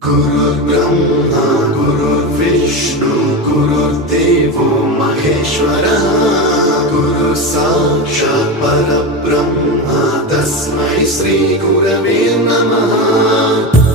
गुरुर्ब्रह्मा गुरुर्विष्णु गुरुर्देवो महेश्वरः गुरु साक्षात् परब्रह्म तस्मै श्री गुरवे नमः।